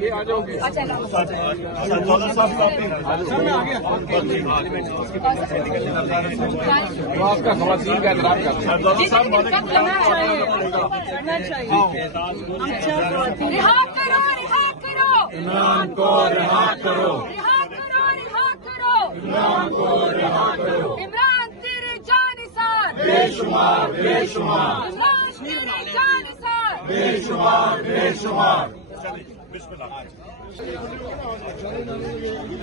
یہ آ جاؤ گے آپ کا خواتین کا احترام کرتے ہیں. رہا کرو رہا کرو عمران کو رہا کرو. رہا کرو رہا کرو عمران کو رہا کرو. عمران تیرے جانثار بے شمار بے شمار عمران تیرے جانثار بے شمار بے شمار.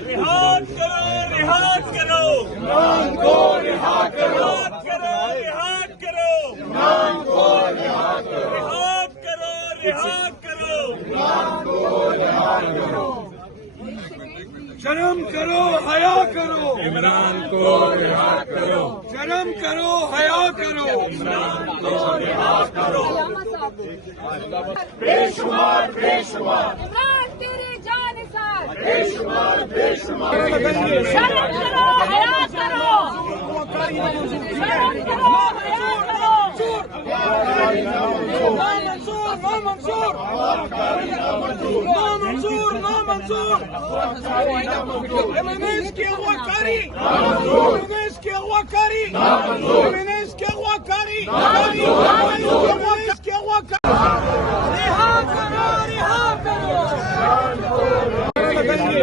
رہا کرو رہا کرو عمران کو رہا کرو. رہا کرو عمران کو رہا کرو. رہا کرو رہا کرو عمران کو رہا کرو. شرم کرو حیا کرو عمران کو رہا کرو. شرم کرو حیا کرو عمران کو رہا کرو. بے شمار بے شمار عمران تیرے جانثار بے شمار بے شمار. شرم کرو حیا کرو شرم کرو حیا کرو شرم کرو حیا کرو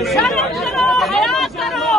شرم کرو حیا کرو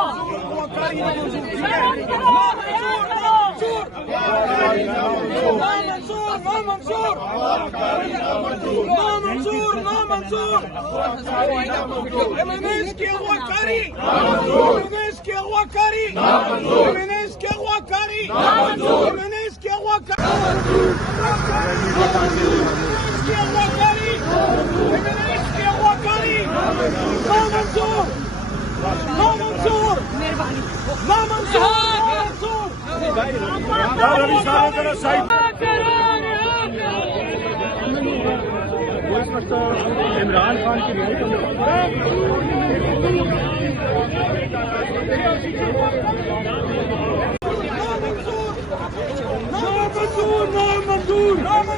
عمران خان کی منظور